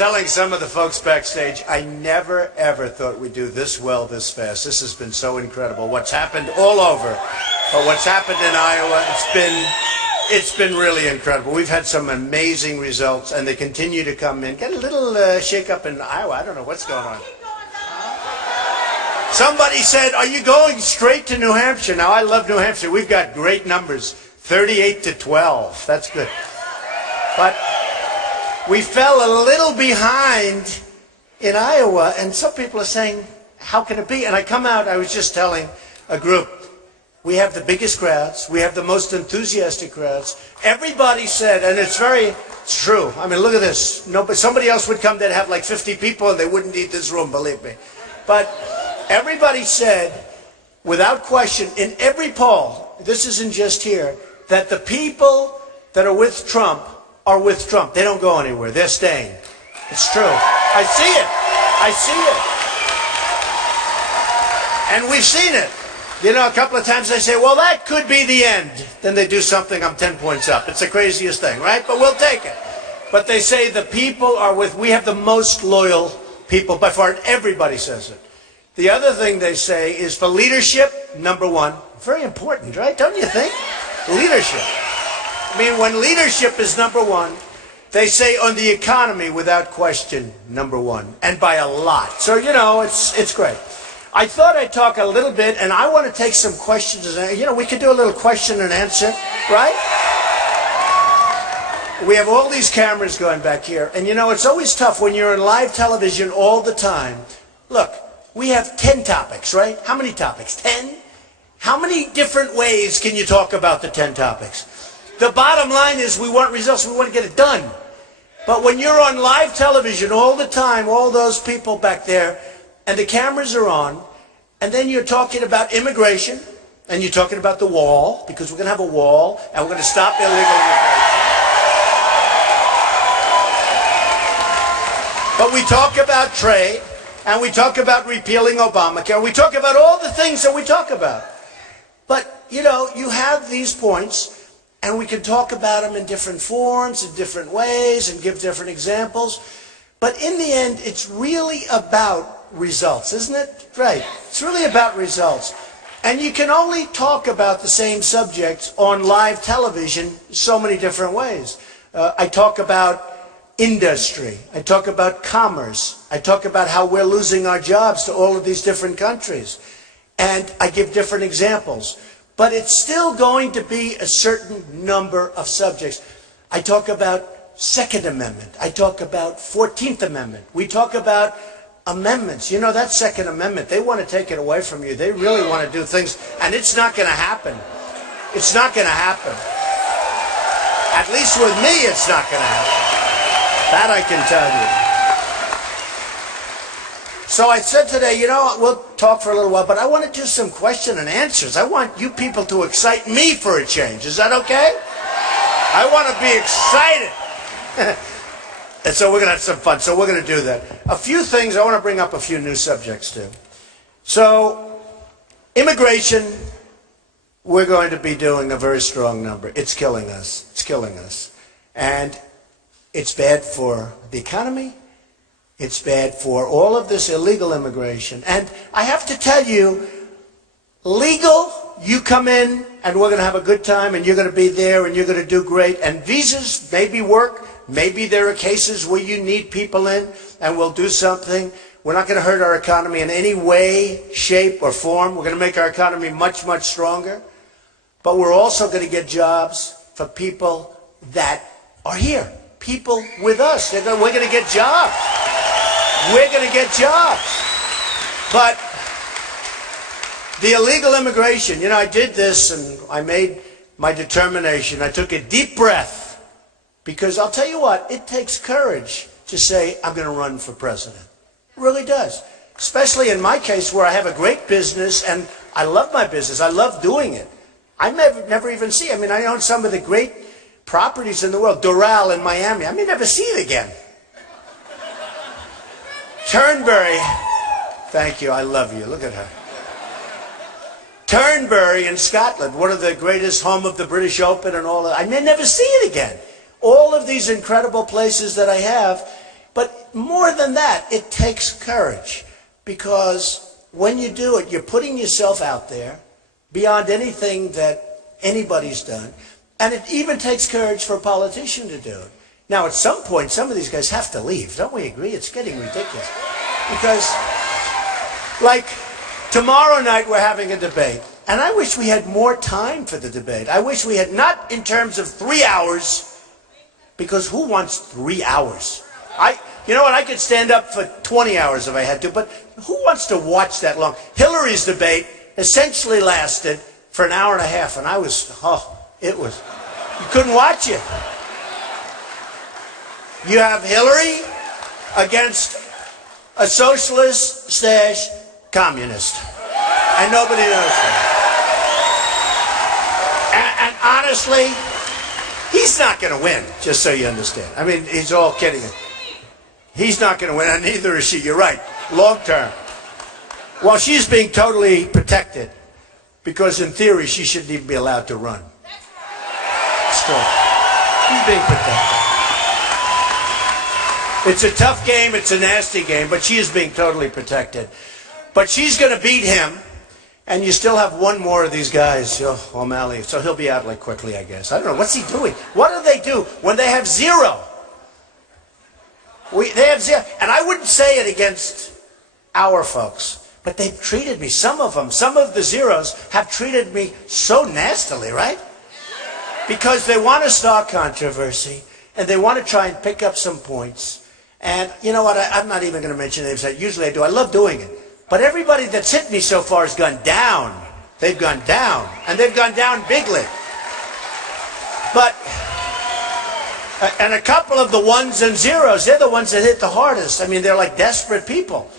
telling some of the folks backstage, I never, ever thought we'd do this well this fast. This has been so incredible. What's happened all over, but what's happened in Iowa, it's been really incredible. We've had some amazing results, and they continue to come in. Get a little shake-up in Iowa. I don't know what's going on. Somebody said, are you going straight to New Hampshire? Now, I love New Hampshire. We've got great numbers, 38-12. That's good. But we fell a little behind in Iowa, and some people are saying, how can it be? And I come out, I was just telling a group, we have the biggest crowds, we have the most enthusiastic crowds. Everybody said, and it's true. I mean, look at this. Somebody else would come, they'd have like 50 people, and they wouldn't need this room, believe me. But everybody said, without question, in every poll, this isn't just here, that the people that are with Trump are with Trump. They don't go anywhere. They're staying. It's true. I see it. I see it. And we've seen it. You know, a couple of times they say, well, that could be the end. Then they do something, I'm 10 points up. It's the craziest thing, right? But we'll take it. But they say the people are with, we have the most loyal people by far, and everybody says it. The other thing they say is for leadership, number one. Very important, right? Don't you think? Leadership. I mean, when leadership is number one, they say on the economy, without question, number one, and by a lot. So, you know, it's great. I thought I'd talk a little bit, and I want to take some questions. You know, we could do a little question and answer, right? We have all these cameras going back here, and you know, it's always tough when you're in live television all the time. Look, we have 10 topics, right? How many topics? 10? How many different ways can you talk about the 10 topics? The bottom line is we want results, we want to get it done. But when you're on live television all the time, all those people back there, and the cameras are on, and then you're talking about immigration, and you're talking about the wall, because we're going to have a wall, and we're going to stop illegal immigration. But we talk about trade, and we talk about repealing Obamacare, we talk about all the things that we talk about. But, you know, you have these points, and we can talk about them in different forms, in different ways, and give different examples. But in the end, it's really about results, isn't it? Right. It's really about results. And you can only talk about the same subjects on live television so many different ways. I talk about industry. I talk about commerce. I talk about how we're losing our jobs to all of these different countries. And I give different examples. But it's still going to be a certain number of subjects. I talk about Second Amendment. I talk about 14th Amendment. We talk about amendments. You know, that Second Amendment, they want to take it away from you. They really want to do things, and it's not going to happen. It's not going to happen. At least with me, it's not going to happen. That I can tell you. So I said today, you know, we'll talk for a little while, but I want to do some question and answers. I want you people to excite me for a change. Is that okay? I want to be excited. And so we're going to have some fun. So we're going to do that. A few things, I want to bring up a few new subjects too. So immigration, we're going to be doing a very strong number. It's killing us. It's killing us. And it's bad for the economy. It's bad for all of this illegal immigration. And I have to tell you, legal, you come in and we're going to have a good time and you're going to be there and you're going to do great. And visas maybe work. Maybe there are cases where you need people in and we'll do something. We're not going to hurt our economy in any way, shape, or form. We're going to make our economy much, much stronger. But we're also going to get jobs for people that are here. People with us. We're going to get jobs. We're going to get jobs. But the illegal immigration, you know, I did this and I made my determination. I took a deep breath because I'll tell you what, it takes courage to say, I'm going to run for president. It really does. Especially in my case where I have a great business and I love my business. I love doing it. I never even see. I mean, I own some of the great properties in the world. Doral in Miami. I may never see it again. Turnberry. Thank you. I love you. Look at her. Turnberry in Scotland, one of the greatest, home of the British Open and all that. I may never see it again. All of these incredible places that I have, but more than that, it takes courage. Because when you do it, you're putting yourself out there beyond anything that anybody's done. And it even takes courage for a politician to do it. Now, at some point, some of these guys have to leave. Don't we agree? It's getting ridiculous. Because, like, tomorrow night we're having a debate. And I wish we had more time for the debate. I wish we had, not in terms of 3 hours, because who wants 3 hours? You know what, I could stand up for 20 hours if I had to, but who wants to watch that long? Hillary's debate essentially lasted for an hour and a half, and you couldn't watch it. You have Hillary against a socialist / communist, and nobody knows that. And honestly, he's not going to win, just so you understand. I mean, he's all kidding. He's not going to win, and neither is she. You're right, long term. Well, she's being totally protected, because in theory, she shouldn't even be allowed to run. Still, she's being protected. It's a tough game, it's a nasty game, but she is being totally protected. But she's going to beat him, and you still have one more of these guys, O'Malley, so he'll be out like quickly, I guess. I don't know, what's he doing? What do they do when they have zero? They have zero, and I wouldn't say it against our folks, but they've treated me, some of them, some of the zeros have treated me so nastily, right? Because they want to start controversy, and they want to try and pick up some points. And you know what, I'm not even going to mention names. Usually I do. I love doing it. But everybody that's hit me so far has gone down. They've gone down. And they've gone down bigly. But, and a couple of the ones and zeros, they're the ones that hit the hardest. I mean, they're like desperate people.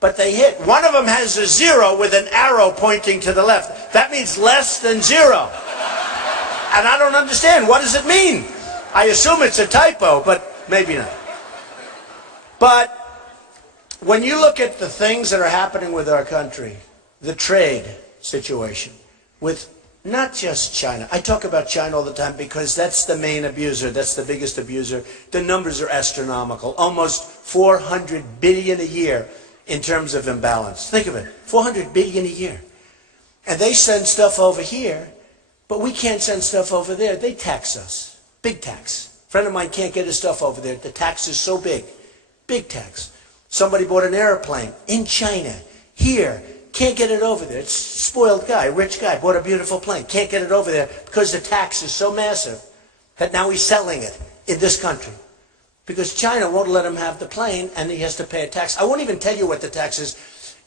But they hit. One of them has a 0 with an arrow pointing to the left. That means less than 0. And I don't understand. What does it mean? I assume it's a typo, but maybe not. But when you look at the things that are happening with our country, the trade situation with not just China. I talk about China all the time because that's the main abuser. That's the biggest abuser. The numbers are astronomical. Almost 400 billion a year in terms of imbalance. Think of it. 400 billion a year. And they send stuff over here, but we can't send stuff over there. They tax us. Big tax. A friend of mine can't get his stuff over there. The tax is so big. Big tax. Somebody bought an airplane in China, here, can't get it over there. It's a spoiled guy, rich guy, bought a beautiful plane, can't get it over there because the tax is so massive that now he's selling it in this country. Because China won't let him have the plane and he has to pay a tax. I won't even tell you what the tax is.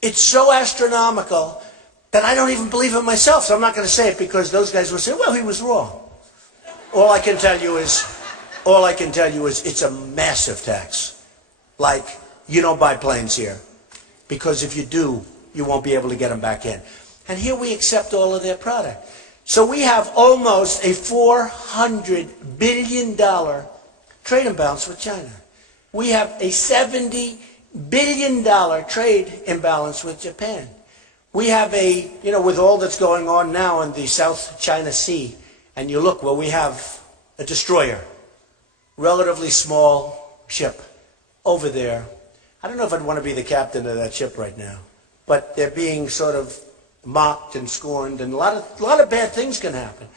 It's so astronomical that I don't even believe it myself, so I'm not going to say it because those guys will say, well, he was wrong. All I can tell you is it's a massive tax. Like, you don't buy planes here. Because if you do, you won't be able to get them back in. And here we accept all of their product. So we have almost a $400 billion trade imbalance with China. We have a $70 billion trade imbalance with Japan. We have with all that's going on now in the South China Sea, and you look, well, we have a destroyer, relatively small ship over there. I don't know if I'd want to be the captain of that ship right now, but they're being sort of mocked and scorned, and a lot of bad things can happen.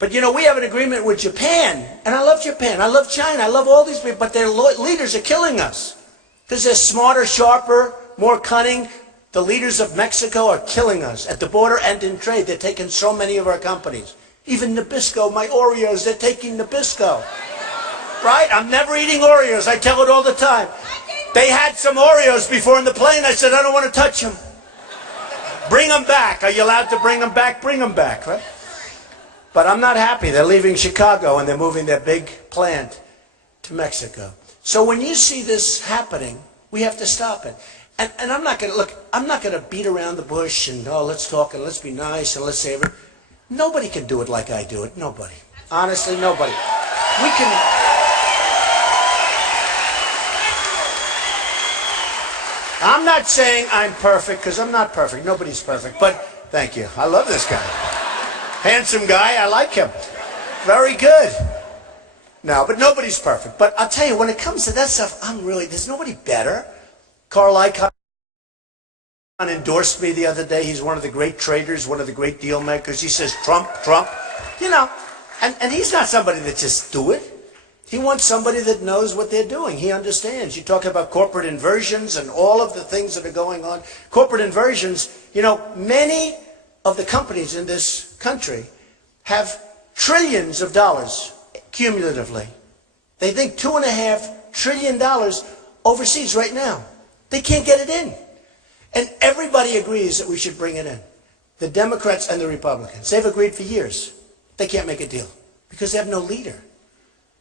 But we have an agreement with Japan, and I love Japan, I love China, I love all these people, but their leaders are killing us because they're smarter, sharper, more cunning. The leaders of Mexico are killing us at the border and in trade. They're taking so many of our companies. Even Nabisco, my Oreos, they're taking Nabisco. Right? I'm never eating Oreos. I tell it all the time. They had some Oreos before in the plane. I said, I don't want to touch them. Bring them back. Are you allowed to bring them back? Bring them back, right? But I'm not happy. They're leaving Chicago and they're moving their big plant to Mexico. So when you see this happening, we have to stop it. And I'm not going to beat around the bush and, let's talk and let's be nice and let's say everything. Nobody can do it like I do it. Nobody. Honestly, nobody. We can... I'm not saying I'm perfect, because I'm not perfect. Nobody's perfect. But thank you. I love this guy. Handsome guy. I like him. Very good. No, but nobody's perfect. But I'll tell you, when it comes to that stuff, there's nobody better. Carl Icahn endorsed me the other day. He's one of the great traders, one of the great deal makers. He says, Trump, you know, and he's not somebody that just do it. He wants somebody that knows what they're doing. He understands. You talk about corporate inversions and all of the things that are going on. Corporate inversions, you know, many of the companies in this country have trillions of dollars cumulatively. They think $2.5 trillion overseas right now. They can't get it in. And everybody agrees that we should bring it in. The Democrats and the Republicans. They've agreed for years. They can't make a deal because they have no leader.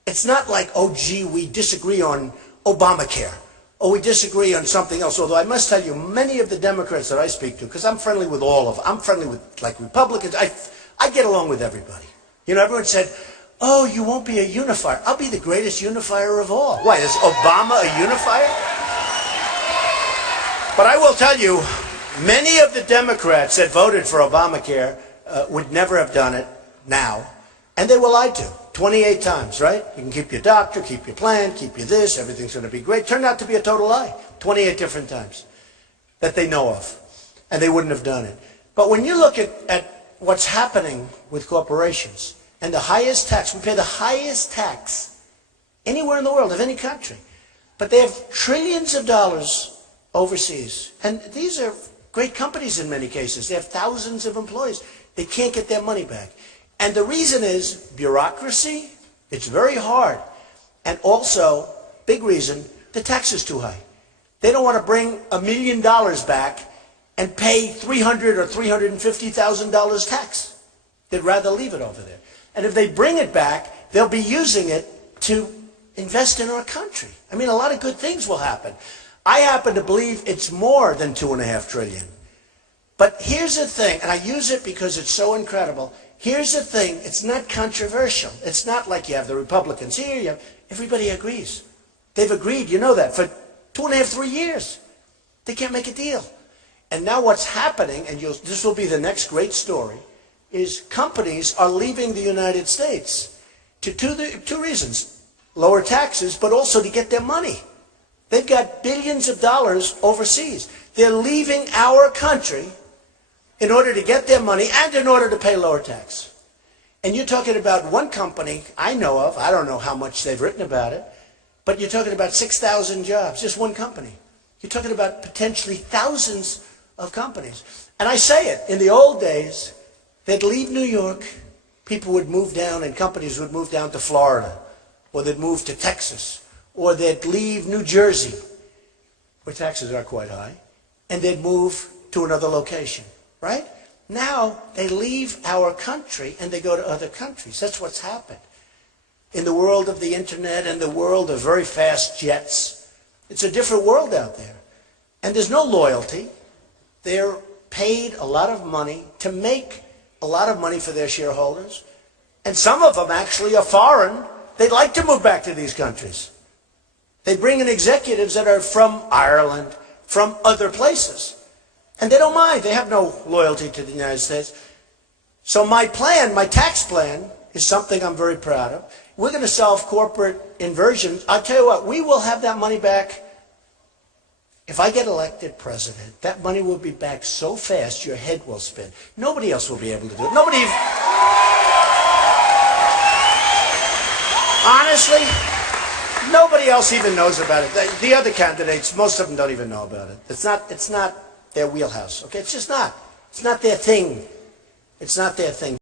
It's not like, oh, gee, we disagree on Obamacare, or we disagree on something else. Although I must tell you, many of the Democrats that I speak to, because I'm friendly with all of them, I'm friendly with, like, Republicans. I get along with everybody. You know, everyone said, oh, you won't be a unifier. I'll be the greatest unifier of all. Why, is Obama a unifier? But I will tell you, many of the Democrats that voted for Obamacare would never have done it now, and they were lied to 28 times, right? You can keep your doctor, keep your plan, keep your this, everything's going to be great. Turned out to be a total lie 28 different times that they know of, and they wouldn't have done it. But when you look at what's happening with corporations and the highest tax, we pay the highest tax anywhere in the world of any country, but they have trillions of dollars overseas. And these are great companies in many cases. They have thousands of employees. They can't get their money back. And the reason is bureaucracy. It's very hard. And also, big reason, the tax is too high. They don't want to bring $1 million back and pay $300,000 or $350,000 tax. They'd rather leave it over there. And if they bring it back, they'll be using it to invest in our country. I mean, a lot of good things will happen. I happen to believe it's more than $2.5 trillion. But here's the thing, and I use it because it's so incredible. Here's the thing, it's not controversial. It's not like you have the Republicans here. Everybody agrees. They've agreed, you know that, for 2.5, 3 years. They can't make a deal. And now what's happening, and this will be the next great story, is companies are leaving the United States to two reasons. Lower taxes, but also to get their money. They've got billions of dollars overseas. They're leaving our country in order to get their money and in order to pay lower tax. And you're talking about one company I know of, I don't know how much they've written about it, but you're talking about 6,000 jobs, just one company. You're talking about potentially thousands of companies. And I say it, in the old days, they'd leave New York, people would move down and companies would move down to Florida, or they'd move to Texas, or they'd leave New Jersey, where taxes are quite high, and they'd move to another location, right? Now, they leave our country and they go to other countries. That's what's happened. In the world of the internet and the world of very fast jets, it's a different world out there. And there's no loyalty. They're paid a lot of money to make a lot of money for their shareholders. And some of them actually are foreign. They'd like to move back to these countries. They bring in executives that are from Ireland, from other places. And they don't mind. They have no loyalty to the United States. So my plan, my tax plan, is something I'm very proud of. We're going to solve corporate inversions. I'll tell you what, we will have that money back. If I get elected president, that money will be back so fast your head will spin. Nobody else will be able to do it. Nobody. Honestly, nobody else even knows about it. The other candidates, most of them don't even know about it. It's not their wheelhouse. Okay, it's just not. It's not their thing. It's not their thing.